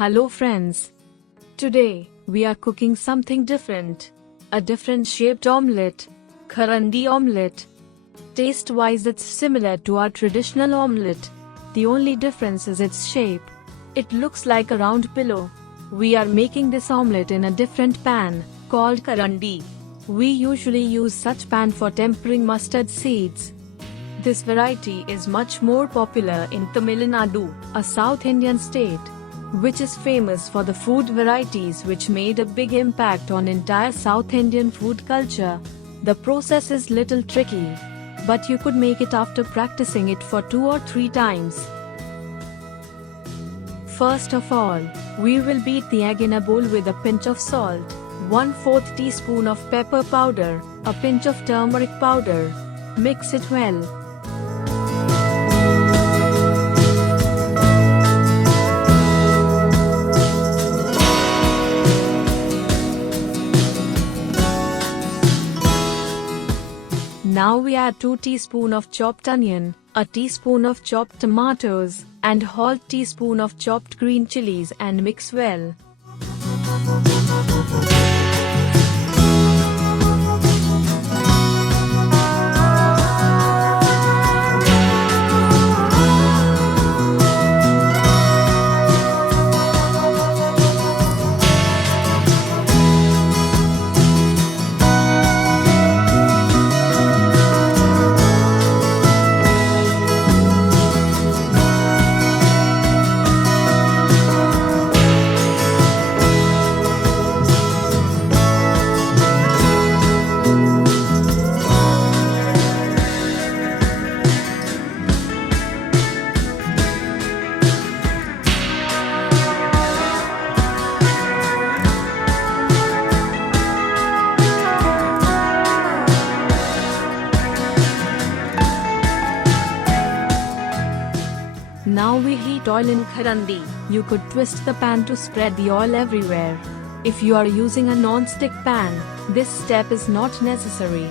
Hello friends. Today, we are cooking something different. A different shaped omelette. Karandi omelette. Taste-wise it's similar to our traditional omelette. The only difference is its shape. It looks like a round pillow. We are making this omelette in a different pan, called Karandi. We usually use such pan for tempering mustard seeds. This variety is much more popular in Tamilnadu, a South Indian state, which is famous for the food varieties which made a big impact on entire South Indian food culture. The process is little tricky, but you could make it after practicing it for 2 or 3 times. First of all, we will beat the egg in a bowl with a pinch of salt, 1/4 teaspoon of pepper powder, a pinch of turmeric powder. Mix it well. Now we add 2 teaspoons of chopped onion, a teaspoon of chopped tomatoes, and half teaspoon of chopped green chillies and mix well. Now we heat oil in Karandi. You could twist the pan to spread the oil everywhere. If you are using a non-stick pan, this step is not necessary.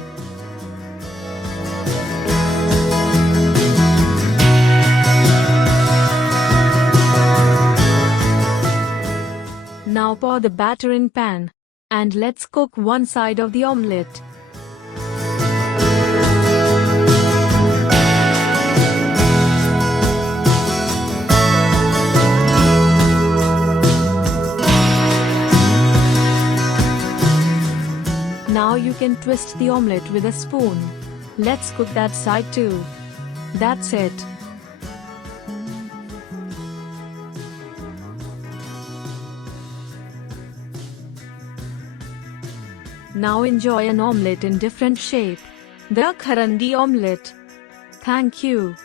Now pour the batter in pan. And let's cook one side of the omelette. Now you can twist the omelette with a spoon. Let's cook that side too. That's it. Now enjoy an omelette in different shape. The Karandi omelette. Thank you.